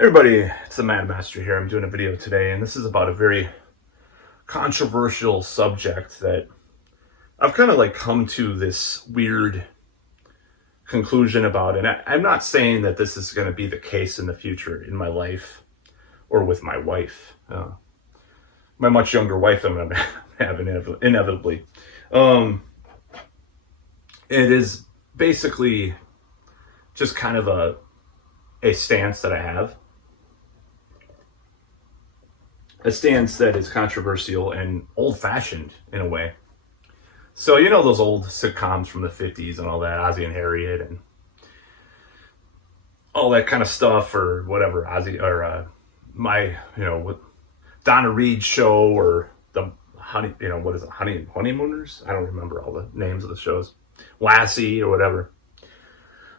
Everybody, it's the Mad Master here. I'm doing a video today, and this is about a very controversial subject that I've kind of come to this weird conclusion about. And I'm not saying that this is going to be the case in the future in my life or with my wife. My much younger wife I'm going to have inevitably. It is basically just kind of a stance that I have. A stance that is controversial and old-fashioned in a way. So you know those old sitcoms from the 50s and all that, Ozzie and Harriet and all that kind of stuff, or whatever, Ozzie or with Donna Reed show, or the Honeymooners? I don't remember all the names of the shows. Lassie or whatever.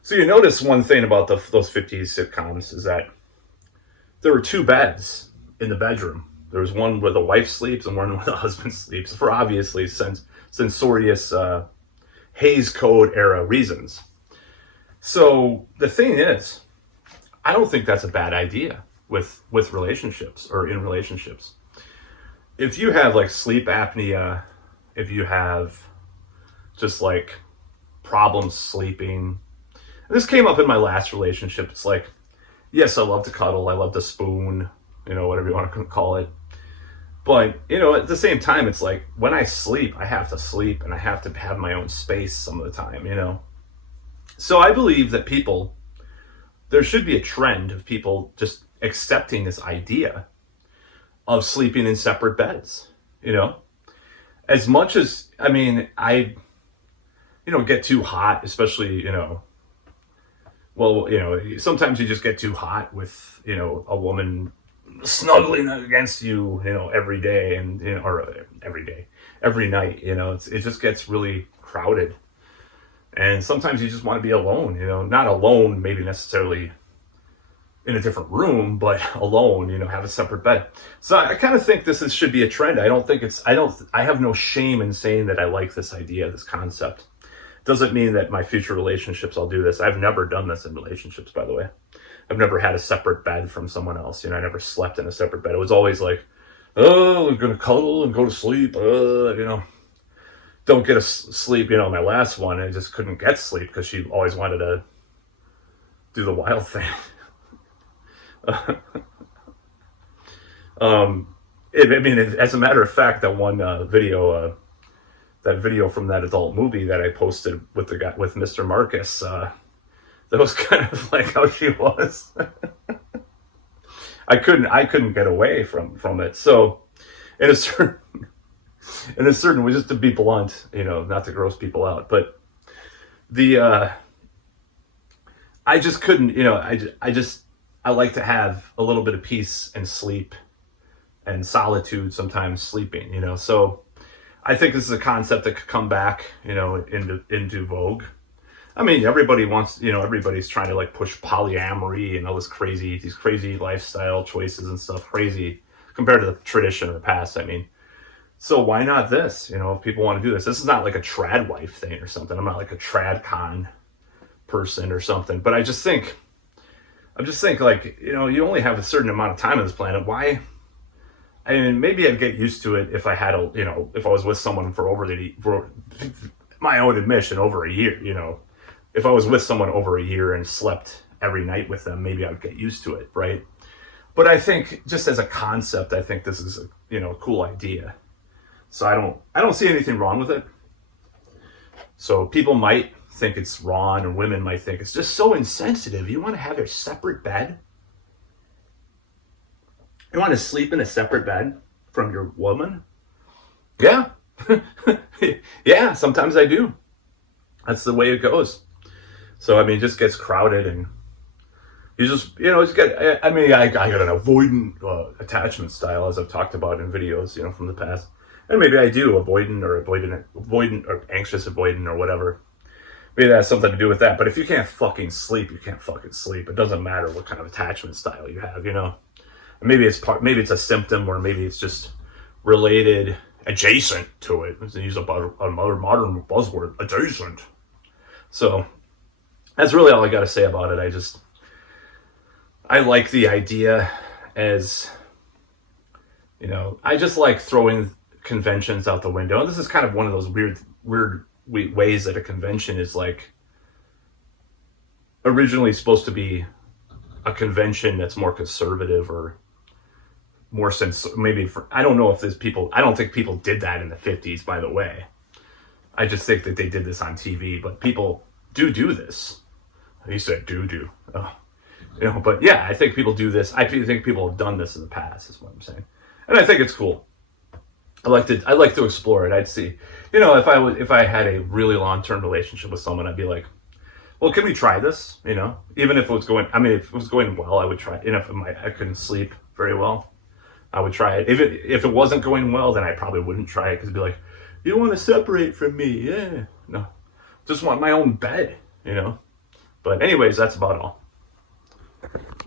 So you notice one thing about those 50s sitcoms is that there were two beds in the bedroom. There was one where the wife sleeps and one where the husband sleeps, for obviously censorious Hays Code era reasons. So the thing is, I don't think that's a bad idea with relationships or in relationships. If you have sleep apnea, if you have just problems sleeping, and this came up in my last relationship. It's yes, I love to cuddle, I love to spoon, whatever you want to call it. But, at the same time, it's when I sleep, I have to sleep and I have to have my own space some of the time, So I believe that there should be a trend of people just accepting this idea of sleeping in separate beds, As much as, I get too hot, especially, sometimes you just get too hot with, a woman snuggling against you, every day every night, it just gets really crowded. And sometimes you just want to be alone, not alone, maybe necessarily in a different room, but alone, have a separate bed. So I kind of think should be a trend. I have no shame in saying that I like this idea, this concept. Doesn't mean that my future relationships I'll do this. I've never done this in relationships, by the way. I've never had a separate bed from someone else. I never slept in a separate bed. It was always we're going to cuddle and go to sleep. Don't get sleep. My last one, I just couldn't get sleep because she always wanted to do the wild thing. As a matter of fact, that one video, that video from that adult movie that I posted with Mr. Marcus, that was kind of how she was. I couldn't get away from it. So in a certain way, just to be blunt, not to gross people out, but I just couldn't, I like to have a little bit of peace and sleep and solitude, sometimes sleeping, so I think this is a concept that could come back, into vogue. Everybody wants, everybody's trying to push polyamory and all these crazy lifestyle choices and stuff, crazy compared to the tradition of the past. So why not this? If people want to do this, this is not a trad wife thing or something. I'm not a trad con person or something, but I just think, you only have a certain amount of time on this planet. Why? Maybe I'd get used to it if I had if I was with someone for my own admission, over a year, If I was with someone over a year and slept every night with them, maybe I would get used to it, right? But I think just as a concept, I think this is a cool idea. So I don't see anything wrong with it. So people might think it's wrong, or women might think it's just so insensitive. You want to have a separate bed? You want to sleep in a separate bed from your woman? Yeah. Yeah, sometimes I do. That's the way it goes. So, it just gets crowded, and you just, it's got, I got an avoidant attachment style, as I've talked about in videos, from the past. And maybe I do avoidant or anxious avoidant or whatever. Maybe that has something to do with that. But if you can't fucking sleep, you can't fucking sleep. It doesn't matter what kind of attachment style you have, Maybe it's a symptom, or maybe it's just related, adjacent to it. To use a modern buzzword, adjacent. So that's really all I got to say about it. I like the idea as, I just like throwing conventions out the window. And this is kind of one of those weird ways that a convention is like originally supposed to be a convention that's more conservative or more sense. Maybe I don't know if there's people. I don't think people did that in the 50s. By the way, I just think that they did this on TV. But people do this. He said do. Oh. But yeah, I think people do this. I think people have done this in the past. Is what I'm saying, and I think it's cool. I like to explore it. I'd see, if I had a really long-term relationship with someone, I'd be like, well, can we try this? Even if it was going, if it was going well, I would try it. If I couldn't sleep very well, I would try it. If it wasn't going well, then I probably wouldn't try it because it'd be like, you want to separate from me? Yeah, no, just want my own bed, But anyways, that's about all.